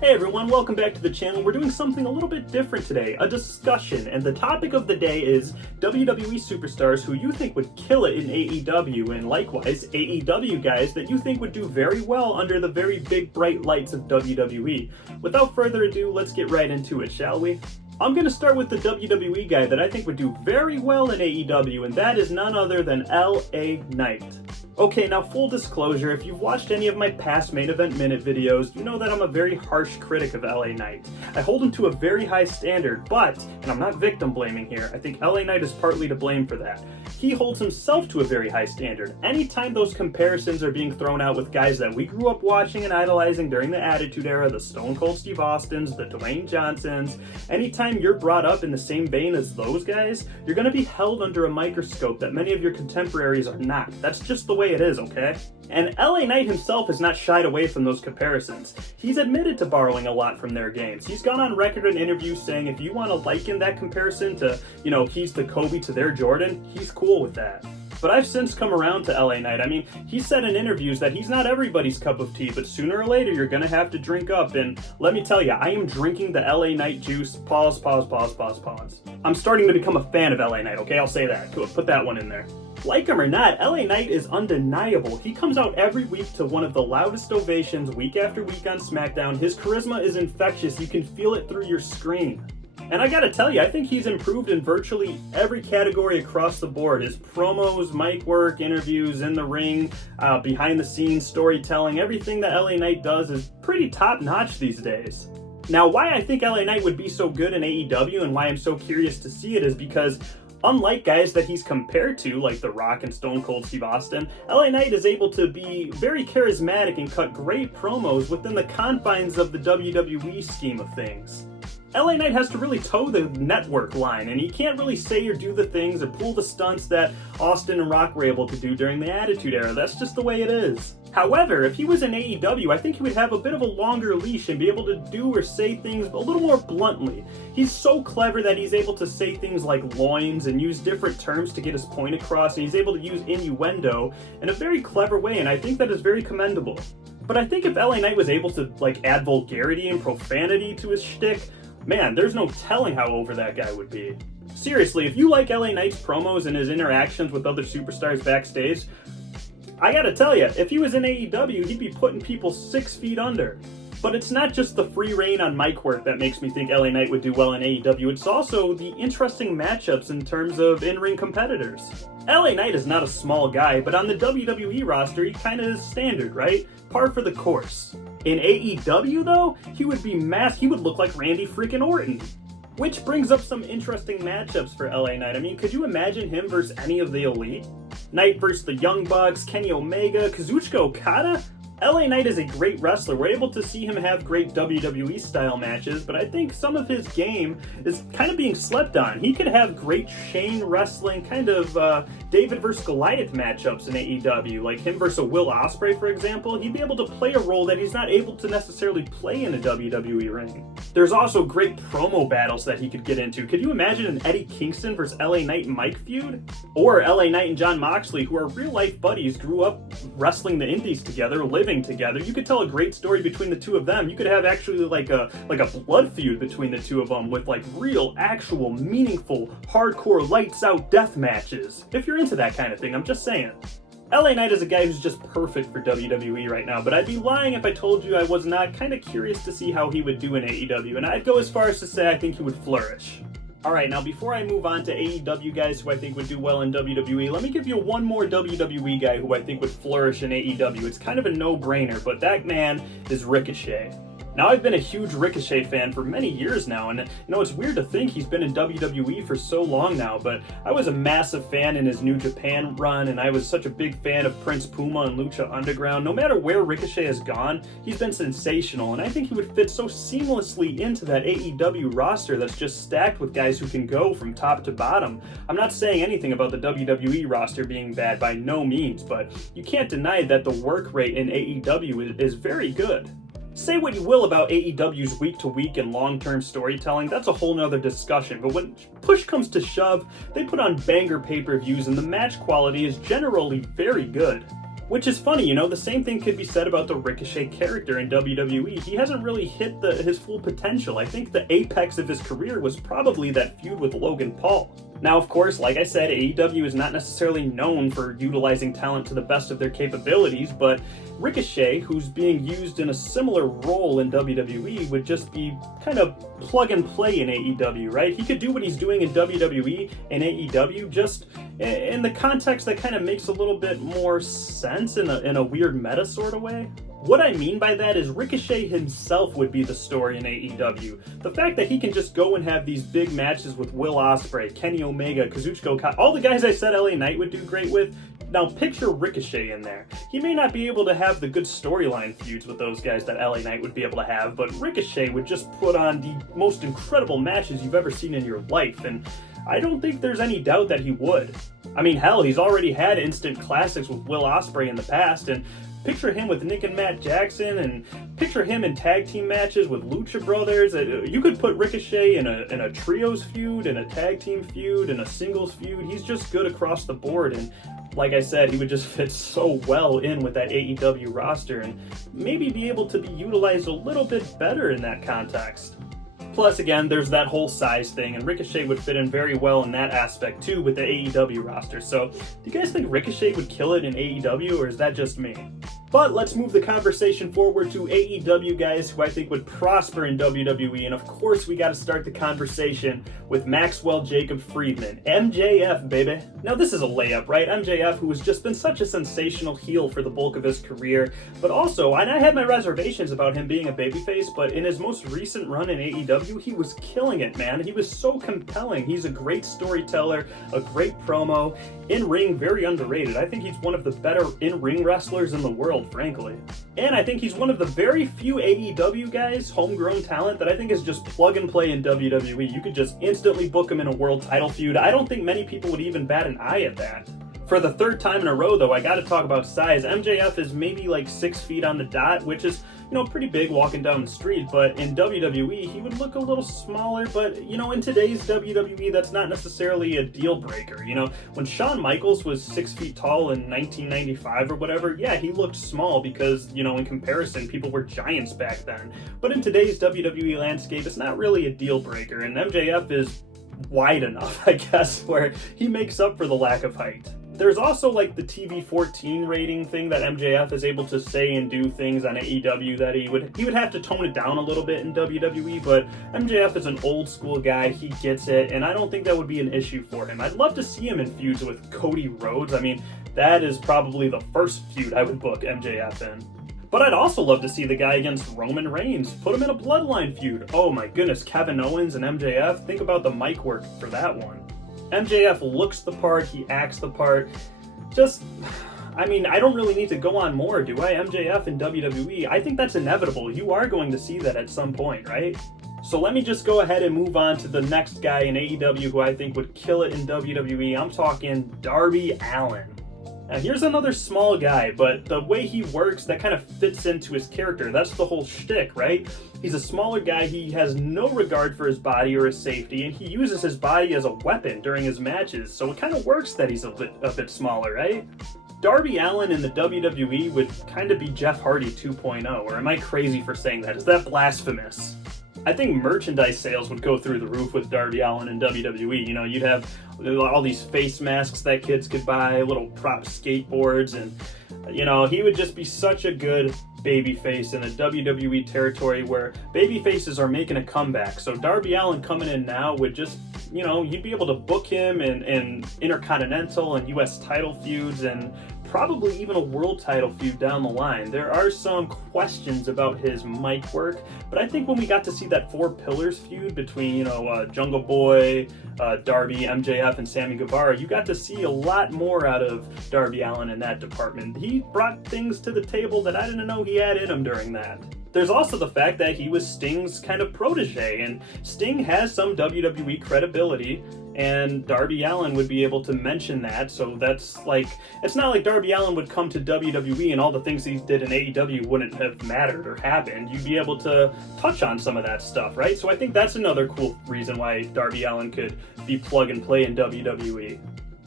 Hey everyone, welcome back to the channel. We're doing something a little bit different today, a discussion, and the topic of the day is WWE superstars who you think would kill it in AEW, and likewise, AEW guys that you think would do very well under the very big bright lights of WWE. Without further ado, let's get right into it, shall we? I'm going to start with the WWE guy that I think would do very well in AEW, and that is none other than LA Knight. Okay, now full disclosure, if you've watched any of my past Main Event Minute videos, you know that I'm a very harsh critic of LA Knight. I hold him to a very high standard, but, and I'm not victim blaming here, I think LA Knight is partly to blame for that. He holds himself to a very high standard. Anytime those comparisons are being thrown out with guys that we grew up watching and idolizing during the Attitude Era, the Stone Cold Steve Austins, the Dwayne Johnsons, anytime you're brought up in the same vein as those guys, you're going to be held under a microscope that many of your contemporaries are not. That's just the way it is, okay? And LA Knight himself has not shied away from those comparisons. He's admitted to borrowing a lot from their games. He's gone on record in interviews saying if you want to liken that comparison to, he's the Kobe to their Jordan, he's cool with that. But I've since come around to LA Knight. I mean, he said in interviews that he's not everybody's cup of tea, but sooner or later you're gonna have to drink up, and let me tell you, I am drinking the LA Knight juice. Pause. I'm starting to become a fan of LA Knight, okay? I'll say that. Cool, put that one in there. Like him or not, LA Knight is undeniable. He comes out every week to one of the loudest ovations week after week on SmackDown. His charisma is infectious. You can feel it through your screen. And I gotta tell you, I think he's improved in virtually every category across the board. His promos, mic work, interviews, in the ring, behind the scenes, storytelling, everything that LA Knight does is pretty top notch these days. Now, why I think LA Knight would be so good in AEW and why I'm so curious to see it is because unlike guys that he's compared to, like The Rock and Stone Cold Steve Austin, LA Knight is able to be very charismatic and cut great promos within the confines of the WWE scheme of things. LA Knight has to really toe the network line, and he can't really say or do the things or pull the stunts that Austin and Rock were able to do during the Attitude Era. That's just the way it is. However, if he was in AEW, I think he would have a bit of a longer leash and be able to do or say things a little more bluntly. He's so clever that he's able to say things like loins and use different terms to get his point across, and he's able to use innuendo in a very clever way, and I think that is very commendable. But I think if LA Knight was able to add vulgarity and profanity to his shtick, man, there's no telling how over that guy would be. Seriously, if you like LA Knight's promos and his interactions with other superstars backstage, I gotta tell you, if he was in AEW, he'd be putting people 6 feet under. But it's not just the free reign on mic work that makes me think LA Knight would do well in AEW, it's also the interesting matchups in terms of in-ring competitors. LA Knight is not a small guy, but on the WWE roster, he kinda is standard, right? Par for the course. In AEW, though, he would look like Randy freaking Orton. Which brings up some interesting matchups for LA Knight. I mean, could you imagine him versus any of the Elite? Knight versus the Young Bucks, Kenny Omega, Kazuchika Okada? LA Knight is a great wrestler. We're able to see him have great WWE style matches, but I think some of his game is kind of being slept on. He could have great Shane wrestling, kind of David versus Goliath matchups in AEW, like him versus a Will Ospreay, for example. He'd be able to play a role that he's not able to necessarily play in a WWE ring. There's also great promo battles that he could get into. Could you imagine an Eddie Kingston versus LA Knight and Mike feud? Or LA Knight and Jon Moxley, who are real life buddies, grew up wrestling the indies together, living together. You could tell a great story between the two of them. You could have actually like a blood feud between the two of them with real, actual, meaningful, hardcore, lights out death matches. If you're into that kind of thing, I'm just saying. LA Knight is a guy who's just perfect for WWE right now, but I'd be lying if I told you I was not kind of curious to see how he would do in AEW, and I'd go as far as to say I think he would flourish. Alright, now before I move on to AEW guys who I think would do well in WWE, let me give you one more WWE guy who I think would flourish in AEW. It's kind of a no-brainer, but that man is Ricochet. Now, I've been a huge Ricochet fan for many years now, and it's weird to think he's been in WWE for so long now, but I was a massive fan in his New Japan run, and I was such a big fan of Prince Puma and Lucha Underground. No matter where Ricochet has gone, he's been sensational, and I think he would fit so seamlessly into that AEW roster that's just stacked with guys who can go from top to bottom. I'm not saying anything about the WWE roster being bad by no means, but you can't deny that the work rate in AEW is very good. Say what you will about AEW's week-to-week and long-term storytelling, that's a whole nother discussion, but when push comes to shove, they put on banger pay-per-views and the match quality is generally very good. Which is funny, you know, the same thing could be said about the Ricochet character in WWE. He hasn't really hit his full potential. I think the apex of his career was probably that feud with Logan Paul. Now, of course, like I said, AEW is not necessarily known for utilizing talent to the best of their capabilities, but Ricochet, who's being used in a similar role in WWE, would just be kind of plug and play in AEW, right? He could do what he's doing in WWE and AEW, just in the context that kind of makes a little bit more sense in a weird meta sort of way. What I mean by that is Ricochet himself would be the story in AEW. The fact that he can just go and have these big matches with Will Ospreay, Kenny Omega, Kazuchika Okada, all the guys I said LA Knight would do great with. Now picture Ricochet in there. He may not be able to have the good storyline feuds with those guys that LA Knight would be able to have, but Ricochet would just put on the most incredible matches you've ever seen in your life, and I don't think there's any doubt that he would. I mean, hell, he's already had instant classics with Will Ospreay in the past, and picture him with Nick and Matt Jackson, and picture him in tag team matches with Lucha Brothers. You could put Ricochet in a trios feud, in a tag team feud, in a singles feud. He's just good across the board, and like I said, he would just fit so well in with that AEW roster and maybe be able to be utilized a little bit better in that context. Plus, again, there's that whole size thing, and Ricochet would fit in very well in that aspect too with the AEW roster. So, do you guys think Ricochet would kill it in AEW, or is that just me? But let's move the conversation forward to AEW guys who I think would prosper in WWE, and of course we got to start the conversation with Maxwell Jacob Friedman, MJF, baby. Now this is a layup, right? MJF, who has just been such a sensational heel for the bulk of his career, but also, and I had my reservations about him being a babyface, but in his most recent run in AEW, he was killing it, man. He was so compelling. He's a great storyteller, a great promo, in-ring, very underrated. I think he's one of the better in-ring wrestlers in the world, frankly. And I think he's one of the very few AEW guys, homegrown talent, that I think is just plug and play in WWE. You could just instantly book him in a world title feud. I don't think many people would even bat an eye at that. For the third time in a row, though, I gotta talk about size. MJF is maybe like 6 feet on the dot, which is, you know, pretty big walking down the street, but in WWE, he would look a little smaller, but, you know, in today's WWE, that's not necessarily a deal breaker. You know, when Shawn Michaels was 6 feet tall in 1995 or whatever, yeah, he looked small because, you know, in comparison, people were giants back then. But in today's WWE landscape, it's not really a deal breaker, and MJF is wide enough, I guess, where he makes up for the lack of height. There's also like the TV-14 rating thing that MJF is able to say and do things on AEW that he would have to tone it down a little bit in WWE, but MJF is an old school guy, he gets it, and I don't think that would be an issue for him. I'd love to see him in feuds with Cody Rhodes. I mean, that is probably the first feud I would book MJF in. But I'd also love to see the guy against Roman Reigns. Put him in a bloodline feud. Oh my goodness, Kevin Owens and MJF. Think about the mic work for that one. MJF looks the part, he acts the part. Just, I mean, I don't really need to go on more, do I? MJF in WWE, I think that's inevitable. You are going to see that at some point, right? So let me just go ahead and move on to the next guy in AEW who I think would kill it in WWE. I'm talking Darby Allin. Now here's another small guy, but the way he works, that kind of fits into his character. That's the whole shtick, right? He's a smaller guy, he has no regard for his body or his safety, and he uses his body as a weapon during his matches, so it kind of works that he's a bit smaller, right? Darby Allin in the WWE would kind of be Jeff Hardy 2.0, or am I crazy for saying that? Is that blasphemous? I think merchandise sales would go through the roof with Darby Allin in WWE. You know, you'd have all these face masks that kids could buy, little prop skateboards, and, you know, he would just be such a good babyface in a WWE territory where babyfaces are making a comeback. So Darby Allin coming in now would just, you know, you'd be able to book him in Intercontinental and US title feuds, and probably even a world title feud down the line. There are some questions about his mic work, but I think when we got to see that Four Pillars feud between, you know, Jungle Boy, Darby, MJF, and Sammy Guevara, you got to see a lot more out of Darby Allin in that department. He brought things to the table that I didn't know he had in him during that. There's also the fact that he was Sting's kind of protege, and Sting has some WWE credibility, and Darby Allin would be able to mention that, so that's like, it's not like Darby Allin would come to WWE and all the things he did in AEW wouldn't have mattered or happened. You'd be able to touch on some of that stuff, right? So I think that's another cool reason why Darby Allin could be plug and play in WWE.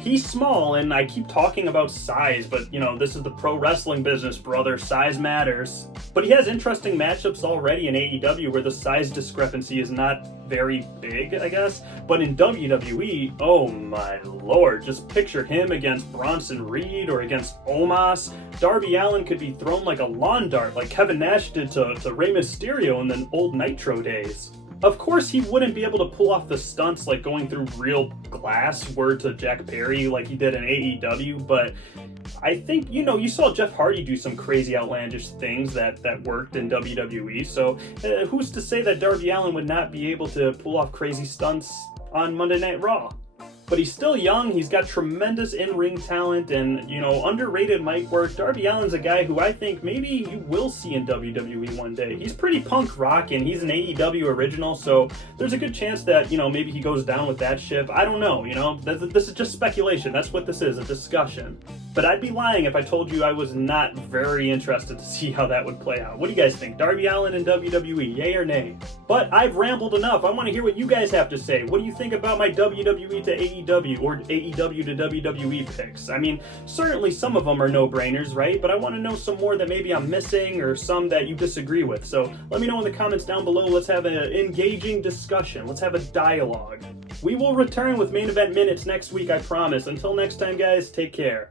He's small, and I keep talking about size, but this is the pro wrestling business, brother. Size matters. But he has interesting matchups already in AEW where the size discrepancy is not very big, I guess. But in WWE, oh my lord, just picture him against Bronson Reed or against Omos. Darby Allin could be thrown like a lawn dart, like Kevin Nash did to Rey Mysterio in the old Nitro days. Of course, he wouldn't be able to pull off the stunts like going through real glass, word to Jack Perry, like he did in AEW, but I think, you saw Jeff Hardy do some crazy outlandish things that worked in WWE, so who's to say that Darby Allin would not be able to pull off crazy stunts on Monday Night Raw? But he's still young, he's got tremendous in-ring talent, and, underrated mic work. Darby Allin's a guy who I think maybe you will see in WWE one day. He's pretty punk rock, and he's an AEW original, so there's a good chance that, maybe he goes down with that ship. I don't know, this is just speculation. That's what this is, a discussion. But I'd be lying if I told you I was not very interested to see how that would play out. What do you guys think? Darby Allin and WWE, yay or nay? But I've rambled enough. I want to hear what you guys have to say. What do you think about my WWE to AEW or AEW to WWE picks? I mean, certainly some of them are no-brainers, right? But I want to know some more that maybe I'm missing or some that you disagree with. So let me know in the comments down below. Let's have an engaging discussion. Let's have a dialogue. We will return with Main Event Minutes next week, I promise. Until next time, guys, take care.